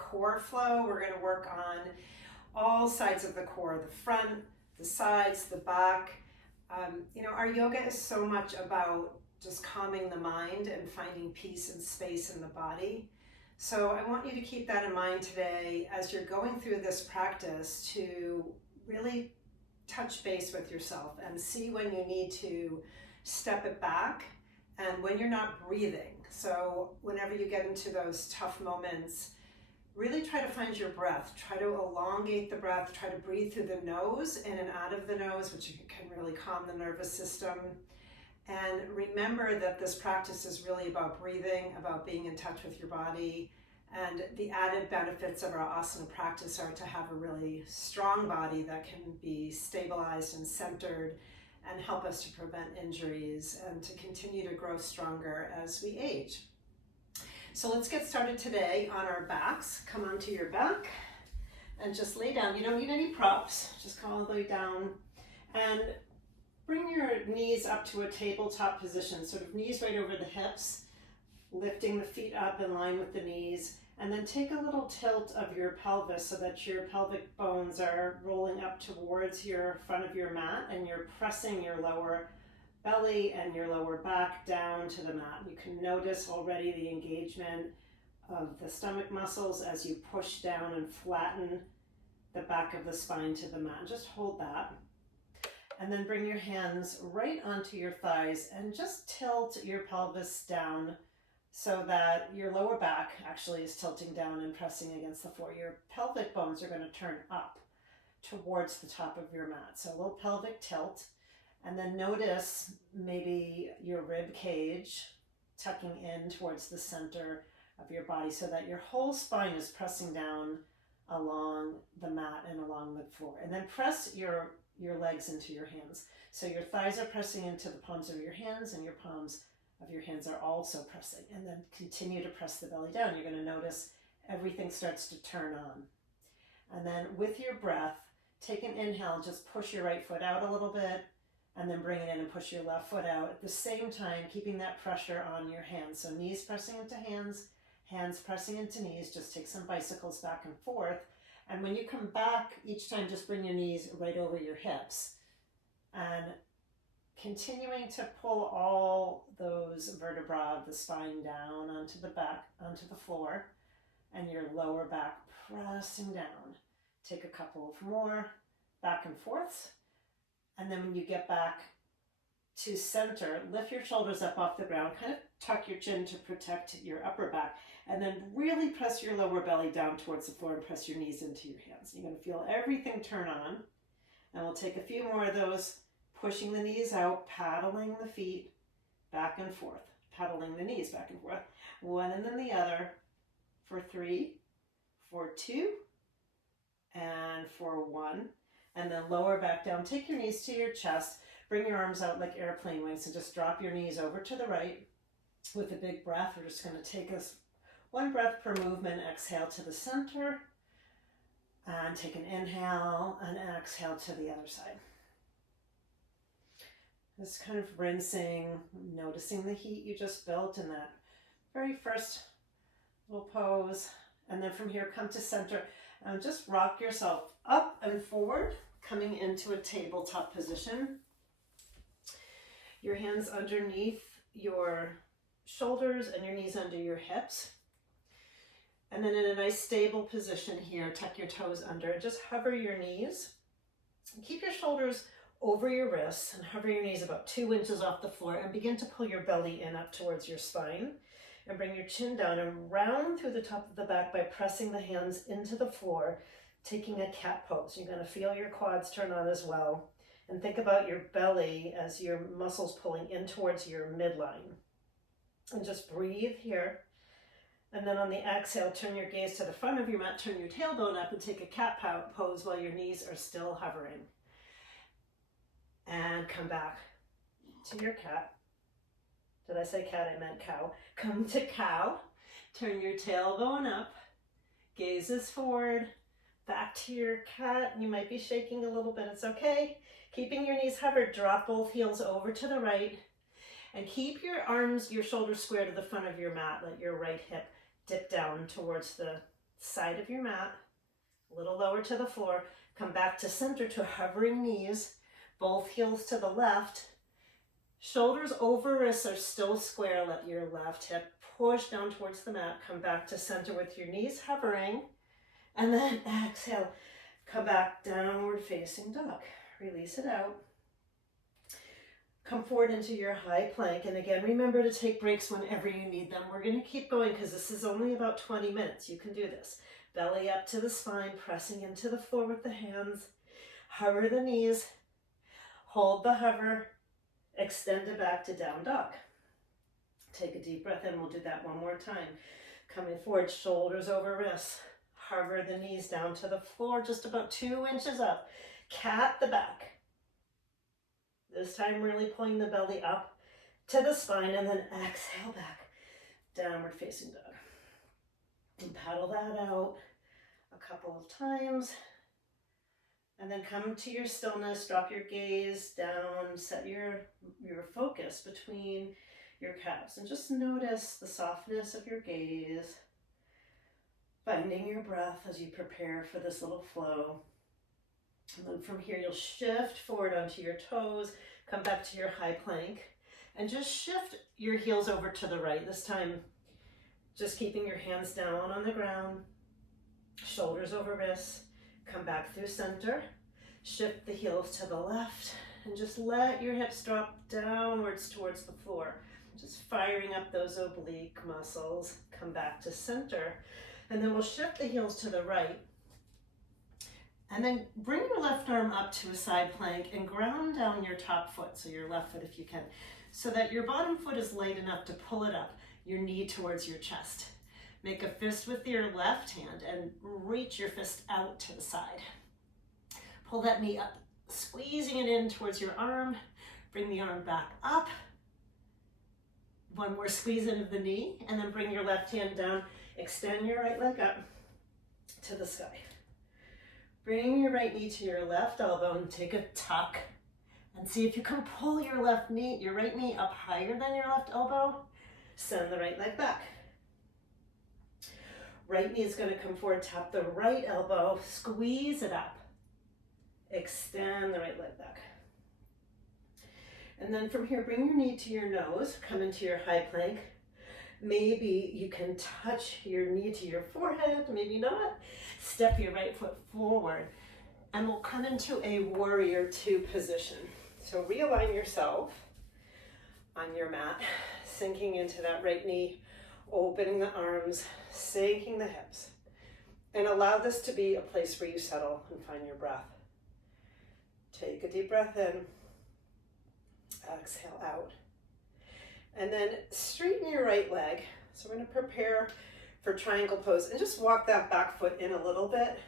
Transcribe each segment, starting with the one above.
core flow. We're going to work on all sides of the core, the front, the sides, the back. Our yoga is so much about just calming the mind and finding peace and space in the body. So I want you to keep that in mind today as you're going through this practice, to really touch base with yourself and see when you need to step it back and when you're not breathing. So whenever you get into those tough moments, really try to find your breath. Try to elongate the breath. Try to breathe through the nose, in and out of the nose, which can really calm the nervous system. And remember that this practice is really about breathing, about being in touch with your body. And the added benefits of our asana practice are to have a really strong body that can be stabilized and centered and help us to prevent injuries and to continue to grow stronger as we age. So let's get started today on our backs. Come onto your back and just lay down. You don't need any props, just come all the way down and bring your knees up to a tabletop position, sort of knees right over the hips, lifting the feet up in line with the knees, and then take a little tilt of your pelvis so that your pelvic bones are rolling up towards your front of your mat and you're pressing your lower belly and your lower back down to the mat. You can notice already the engagement of the stomach muscles as you push down and flatten the back of the spine to the mat. Just hold that. And then bring your hands right onto your thighs and just tilt your pelvis down so that your lower back actually is tilting down and pressing against the floor. Your pelvic bones are going to turn up towards the top of your mat. So a little pelvic tilt. And then notice maybe your rib cage tucking in towards the center of your body so that your whole spine is pressing down along the mat and along the floor. And then press your legs into your hands. So your thighs are pressing into the palms of your hands and your palms of your hands are also pressing. And then continue to press the belly down. You're going to notice everything starts to turn on. And then with your breath, take an inhale, just push your right foot out a little bit, and then bring it in and push your left foot out. At the same time, keeping that pressure on your hands. So knees pressing into hands, hands pressing into knees. Just take some bicycles back and forth. And when you come back, each time just bring your knees right over your hips. And continuing to pull all those vertebrae of the spine down onto the back, onto the floor, and your lower back pressing down. Take a couple of more back and forths. And then when you get back to center, lift your shoulders up off the ground, kind of tuck your chin to protect your upper back, and then really press your lower belly down towards the floor and press your knees into your hands. You're going to feel everything turn on. And we'll take a few more of those, pushing the knees out, paddling the feet back and forth, paddling the knees back and forth. One and then the other for 3, for 2, and for 1. And then lower back down. Take your knees to your chest. Bring your arms out like airplane wings and just drop your knees over to the right. With a big breath, we're just going to take us one breath per movement. Exhale to the center. And take an inhale and exhale to the other side. Just kind of rinsing, noticing the heat you just built in that very first little pose. And then from here, come to center. And just rock yourself up and forward, coming into a tabletop position. Your hands underneath your shoulders and your knees under your hips. And then in a nice stable position here, tuck your toes under and just hover your knees. Keep your shoulders over your wrists and hover your knees about 2 inches off the floor and begin to pull your belly in up towards your spine. And bring your chin down and round through the top of the back by pressing the hands into the floor, taking a cat pose. You're going to feel your quads turn on as well. And think about your belly as your muscles pulling in towards your midline. And just breathe here. And then on the exhale, turn your gaze to the front of your mat, turn your tailbone up and take a cat pose while your knees are still hovering. And come back to your cat. Did I say cat? I meant cow. Come to cow. Turn your tailbone up. Gazes forward. Back to your cat. You might be shaking a little bit. It's okay. Keeping your knees hovered. Drop both heels over to the right. And keep your arms, your shoulders square to the front of your mat. Let your right hip dip down towards the side of your mat, a little lower to the floor. Come back to center to hovering knees, both heels to the left. Shoulders over wrists are still square. Let your left hip push down towards the mat. Come back to center with your knees hovering. And then exhale. Come back, downward facing dog. Release it out. Come forward into your high plank. And again, remember to take breaks whenever you need them. We're going to keep going because this is only about 20 minutes. You can do this. Belly up to the spine, pressing into the floor with the hands. Hover the knees. Hold the hover. Extend it back to down dog. Take a deep breath in. We'll do that one more time. Coming forward, shoulders over wrists. Hover the knees down to the floor, just about 2 inches up. Cat the back. This time really pulling the belly up to the spine, and then exhale back. Downward facing dog. And paddle that out a couple of times. And then come to your stillness, drop your gaze down, set your focus between your calves. And just notice the softness of your gaze, finding your breath as you prepare for this little flow. And then from here, you'll shift forward onto your toes, come back to your high plank, and just shift your heels over to the right. This time, just keeping your hands down on the ground, shoulders over wrists. Come back through center, shift the heels to the left, and just let your hips drop downwards towards the floor. Just firing up those oblique muscles. Come back to center, and then we'll shift the heels to the right. And then bring your left arm up to a side plank and ground down your top foot, so your left foot if you can, so that your bottom foot is light enough to pull it up, your knee towards your chest. Make a fist with your left hand and reach your fist out to the side. Pull that knee up, squeezing it in towards your arm. Bring the arm back up. One more squeeze into the knee, and then bring your left hand down. Extend your right leg up to the sky. Bring your right knee to your left elbow and take a tuck. And see if you can pull your right knee up higher than your left elbow. Send the right leg back. Right knee is going to come forward, tap the right elbow, squeeze it up. Extend the right leg back. And then from here, bring your knee to your nose, come into your high plank. Maybe you can touch your knee to your forehead, maybe not. Step your right foot forward, and we'll come into a warrior two position. So realign yourself on your mat, sinking into that right knee, opening the arms, sinking the hips, and allow this to be a place where you settle and find your breath. Take a deep breath in, exhale out, and then straighten your right leg. So we're going to prepare for triangle pose and just walk that back foot in a little bit.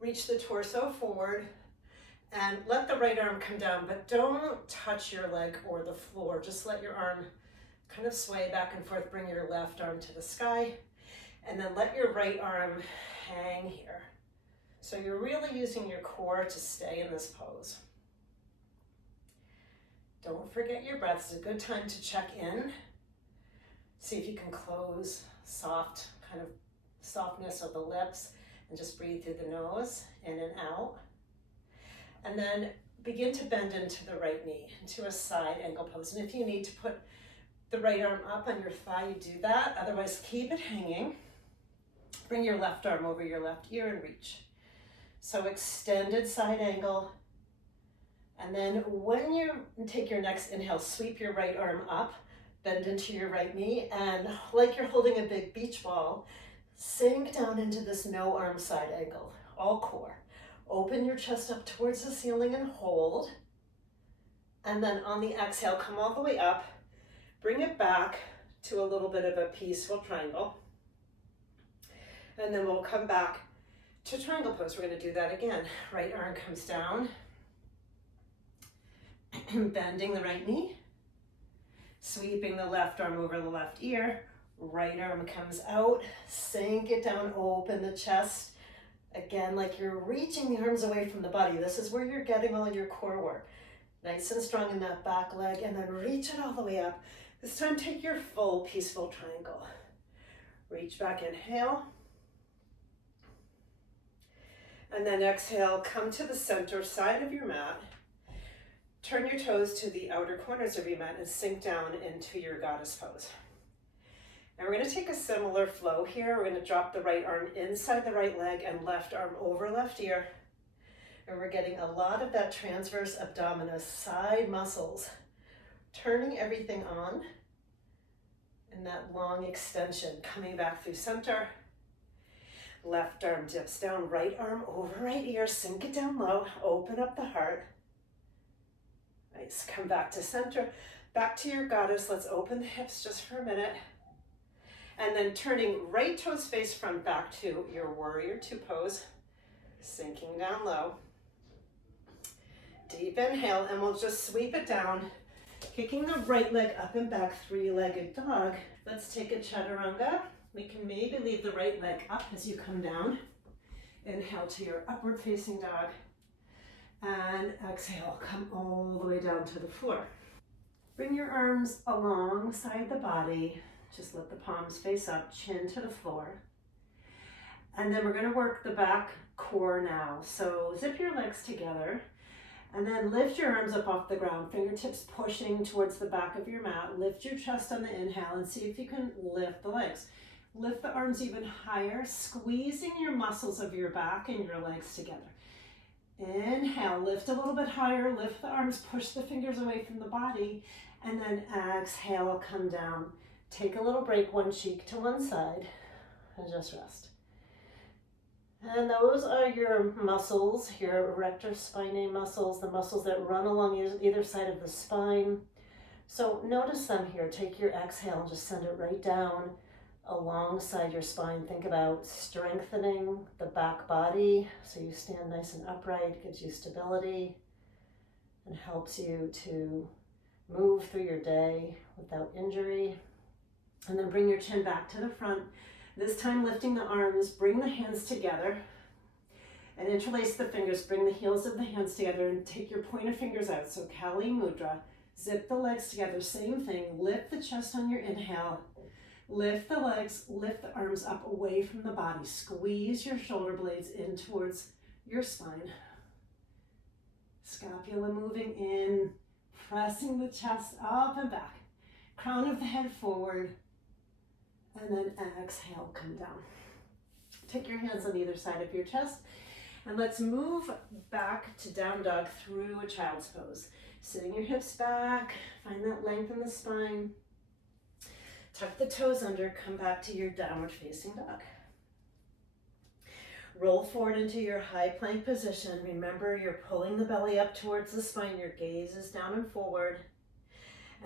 Reach the torso forward and let the right arm come down, but don't touch your leg or the floor. Just let your arm kind of sway back and forth. Bring your left arm to the sky, and then let your right arm hang here. So you're really using your core to stay in this pose. Don't forget your breath. It's a good time to check in. See if you can close, soft kind of softness of the lips, and just breathe through the nose, in and out. And then begin to bend into the right knee, into a side angle pose. And if you need to put the right arm up on your thigh, you do that. Otherwise, keep it hanging. Bring your left arm over your left ear and reach. So extended side angle. And then when you take your next inhale, sweep your right arm up, bend into your right knee, and like you're holding a big beach ball, sink down into this no arm side angle, all core. Open your chest up towards the ceiling and hold. And then on the exhale, come all the way up, bring it back to a little bit of a peaceful triangle. And then we'll come back to triangle pose. We're going to do that again. Right arm comes down, bending the right knee, sweeping the left arm over the left ear, right arm comes out, sink it down, open the chest. Again, like you're reaching the arms away from the body. This is where you're getting all your core work. Nice and strong in that back leg, and then reach it all the way up. This time, take your full peaceful triangle. Reach back, inhale. And then exhale, come to the center side of your mat. Turn your toes to the outer corners of your mat and sink down into your goddess pose. And we're going to take a similar flow here. We're going to drop the right arm inside the right leg and left arm over left ear. And we're getting a lot of that transverse abdominis side muscles, turning everything on. And that long extension coming back through center. Left arm dips down, right arm over right ear, sink it down low, open up the heart. Nice, come back to center, back to your goddess. Let's open the hips just for a minute. And then turning right toes face front back to your warrior two pose, sinking down low. Deep inhale, and we'll just sweep it down, kicking the right leg up and back, three-legged dog. Let's take a chaturanga. We can maybe leave the right leg up as you come down. Inhale to your upward facing dog. And exhale, come all the way down to the floor. Bring your arms alongside the body. Just let the palms face up, chin to the floor. And then we're going to work the back core now. So zip your legs together. And then lift your arms up off the ground, fingertips pushing towards the back of your mat. Lift your chest on the inhale and see if you can lift the legs. Lift the arms even higher, squeezing your muscles of your back and your legs together. Inhale, lift a little bit higher, lift the arms, push the fingers away from the body, and then exhale, come down. Take a little break, one cheek to one side, and just rest. And those are your muscles, your erector spinae muscles, the muscles that run along either side of the spine. So notice them here. Take your exhale and just send it right down alongside your spine. Think about strengthening the back body so you stand nice and upright, gives you stability, and helps you to move through your day without injury. And then bring your chin back to the front. This time lifting the arms, bring the hands together and interlace the fingers. Bring the heels of the hands together and take your pointer fingers out. So Kali Mudra, zip the legs together, same thing. Lift the chest on your inhale. Lift the legs, lift the arms up away from the body. Squeeze your shoulder blades in towards your spine. Scapula moving in, pressing the chest up and back. Crown of the head forward. And then exhale, come down. Take your hands on either side of your chest. And let's move back to down dog through a child's pose. Sitting your hips back, find that length in the spine. Tuck the toes under, come back to your downward facing dog. Roll forward into your high plank position. Remember, you're pulling the belly up towards the spine. Your gaze is down and forward.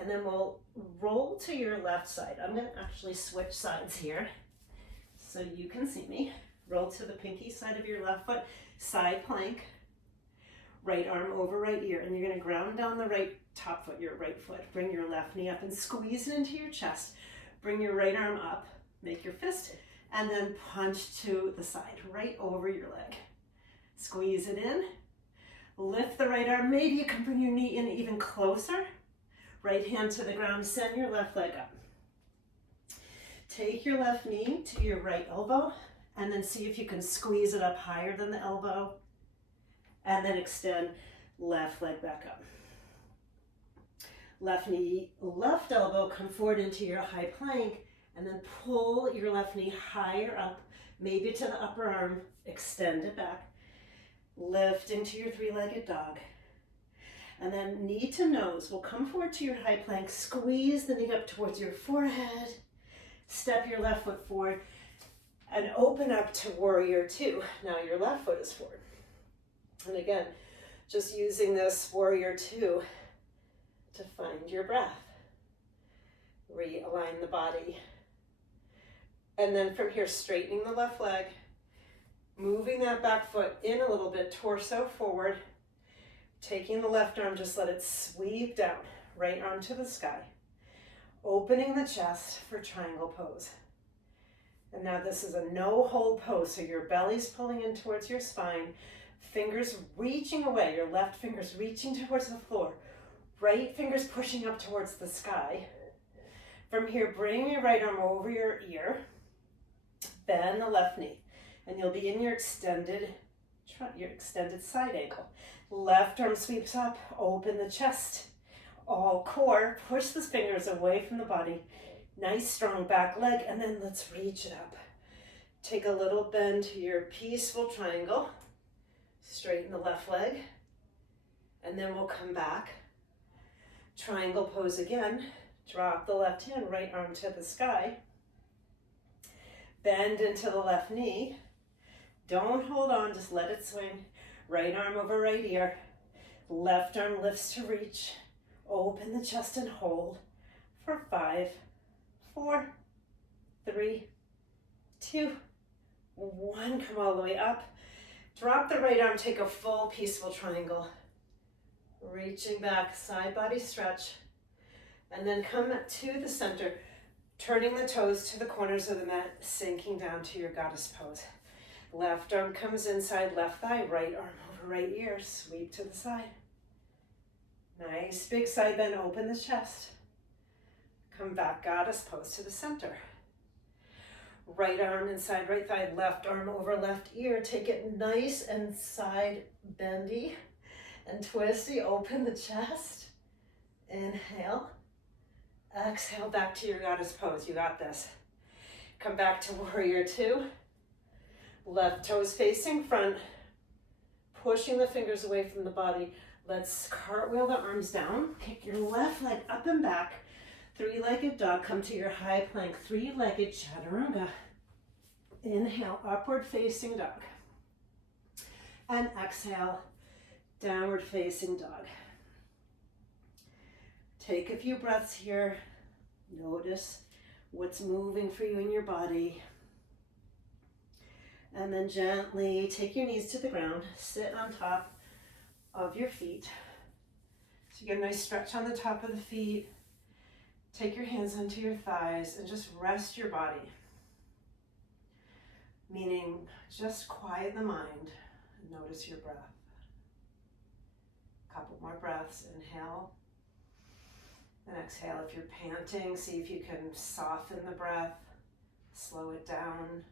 And then we'll roll to your left side. I'm going to actually switch sides here so you can see me. Roll to the pinky side of your left foot, side plank, right arm over right ear. And you're going to ground down the right top foot, your right foot. Bring your left knee up and squeeze it into your chest. Bring your right arm up, make your fist, and then punch to the side, right over your leg. Squeeze it in. Lift the right arm. Maybe you can bring your knee in even closer. Right hand to the ground, send your left leg up. Take your left knee to your right elbow, and then see if you can squeeze it up higher than the elbow. And then extend left leg back up. Left knee, left elbow, come forward into your high plank, and then pull your left knee higher up, maybe to the upper arm, extend it back. Lift into your three-legged dog. And then knee to nose, we'll come forward to your high plank, squeeze the knee up towards your forehead, step your left foot forward, and open up to warrior two. Now your left foot is forward. And again, just using this warrior two to find your breath. Realign the body. And then from here, straightening the left leg, moving that back foot in a little bit, torso forward. Taking the left arm, just let it sweep down, right arm to the sky. Opening the chest for triangle pose. And now this is a no hold pose, so your belly's pulling in towards your spine, fingers reaching away, your left finger's reaching towards the floor, right finger's pushing up towards the sky. From here, bring your right arm over your ear, Bend the left knee, and you'll be in your extended side ankle. Left arm sweeps up, open the chest, all core. Push the fingers away from the body. Nice strong back leg, and then let's reach it up. Take a little bend to your peaceful triangle. Straighten the left leg, and then we'll come back. Triangle pose again. Drop the left hand, right arm to the sky. Bend into the left knee. Don't hold on, just let it swing. Right arm over right ear. Left arm lifts to reach. Open the chest and hold for 5, 4, 3, 2, 1. Come all the way up. Drop the right arm, take a full peaceful triangle. Reaching back, side body stretch. And then come to the center, turning the toes to the corners of the mat, sinking down to your goddess pose. Left arm comes inside left thigh, right arm over right ear, sweep to the side. Nice big side bend, open the chest. Come back, goddess pose to the center. Right arm inside right thigh, left arm over left ear. Take it nice and side bendy and twisty. Open the chest. Inhale. Exhale back to your goddess pose. You got this. Come back to warrior 2. Left toes facing front. Pushing the fingers away from the body. Let's cartwheel the arms down. Kick your left leg up and back. 3-legged dog. Come to your high plank. 3-legged chaturanga. Inhale, upward facing dog. And exhale, downward facing dog. Take a few breaths here. Notice what's moving for you in your body. And then gently take your knees to the ground. Sit on top of your feet. So you get a nice stretch on the top of the feet. Take your hands onto your thighs and just rest your body. Meaning just quiet the mind and notice your breath. A couple more breaths. Inhale and exhale. If you're panting, see if you can soften the breath, slow it down.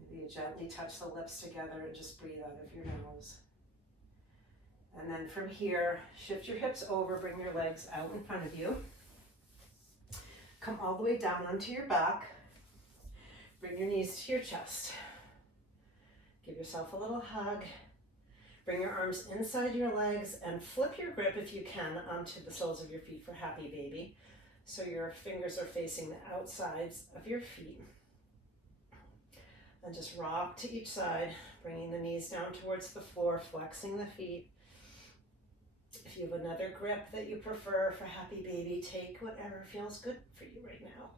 Maybe you gently touch the lips together and just breathe out of your nose. And then from here, shift your hips over, bring your legs out in front of you. Come all the way down onto your back. Bring your knees to your chest. Give yourself a little hug. Bring your arms inside your legs and flip your grip if you can onto the soles of your feet for happy baby. So your fingers are facing the outsides of your feet. And just rock to each side, bringing the knees down towards the floor, flexing the feet. If you have another grip that you prefer for happy baby, take whatever feels good for you right now.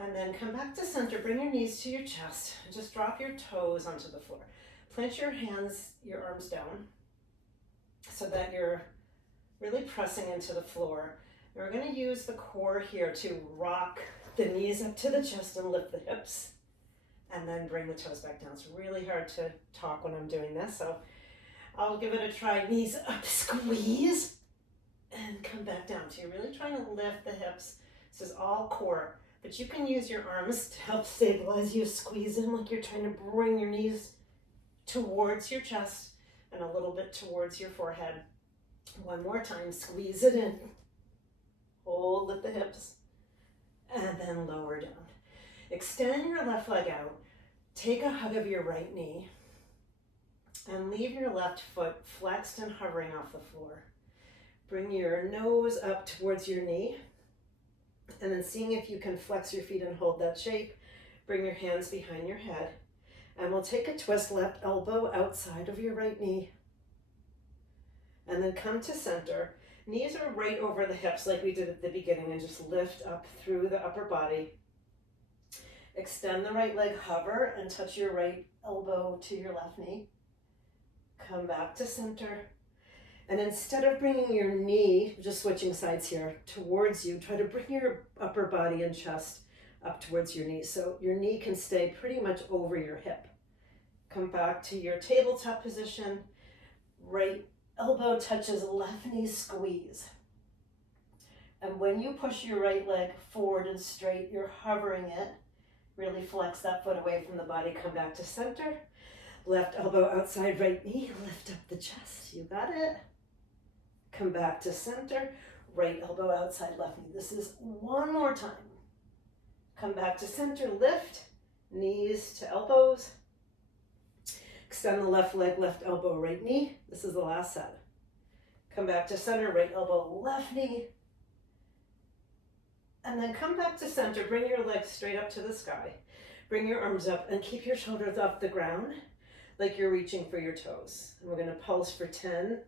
And then come back to center, bring your knees to your chest, and just drop your toes onto the floor. Plant your hands, your arms down, so that you're really pressing into the floor. And we're going to use the core here to rock the knees up to the chest and lift the hips, and then bring the toes back down. It's really hard to talk when I'm doing this, so I'll give it a try. Knees up, squeeze, and come back down. So you're really trying to lift the hips. This is all core, but you can use your arms to help stabilize you. Squeeze in like you're trying to bring your knees towards your chest and a little bit towards your forehead. One more time, squeeze it in. Hold at the hips, and then lower down. Extend your left leg out. Take a hug of your right knee. And leave your left foot flexed and hovering off the floor. Bring your nose up towards your knee. And then seeing if you can flex your feet and hold that shape. Bring your hands behind your head. And we'll take a twist, left elbow outside of your right knee. And then come to center. Knees are right over the hips like we did at the beginning, and just lift up through the upper body. Extend the right leg, hover, and touch your right elbow to your left knee. Come back to center. And instead of bringing your knee, just switching sides here, towards you, try to bring your upper body and chest up towards your knee. So your knee can stay pretty much over your hip. Come back to your tabletop position. Right elbow touches left knee, squeeze. And when you push your right leg forward and straight, you're hovering it Slowly flex that foot away from the body, come back to center. Left elbow outside right knee, lift up the chest, you got it. Come back to center, right elbow outside left knee. This is one more time. Come back to center, lift, knees to elbows. Extend the left leg, left elbow, right knee. This is the last set. Come back to center, right elbow, left knee. And then come back to center, bring your legs straight up to the sky. Bring your arms up and keep your shoulders off the ground like you're reaching for your toes. And we're gonna pulse for 10,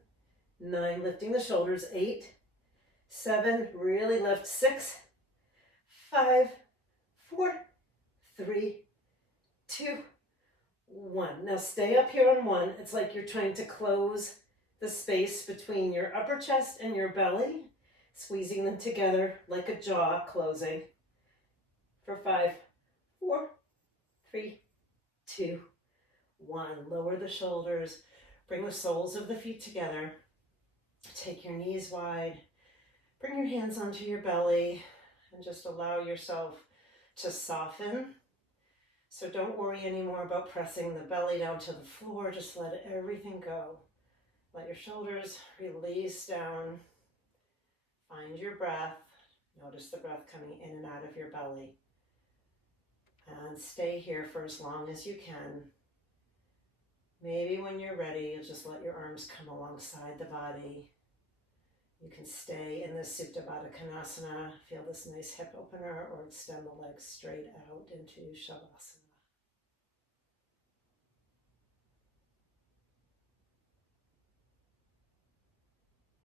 9, lifting the shoulders, 8, 7, really lift, 6, 5, 4, 3, 2, 1. Now stay up here on 1. It's like you're trying to close the space between your upper chest and your belly, squeezing them together like a jaw closing. For 5, 4, 3, 2, 1. Lower the shoulders, bring the soles of the feet together. Take your knees wide, bring your hands onto your belly, and just allow yourself to soften. So don't worry anymore about pressing the belly down to the floor, just let everything go. Let your shoulders release down. Find your breath. Notice the breath coming in and out of your belly. And stay here for as long as you can. Maybe when you're ready, you'll just let your arms come alongside the body. You can stay in this Supta Baddha Konasana, feel this nice hip opener, or extend the legs straight out into Shavasana.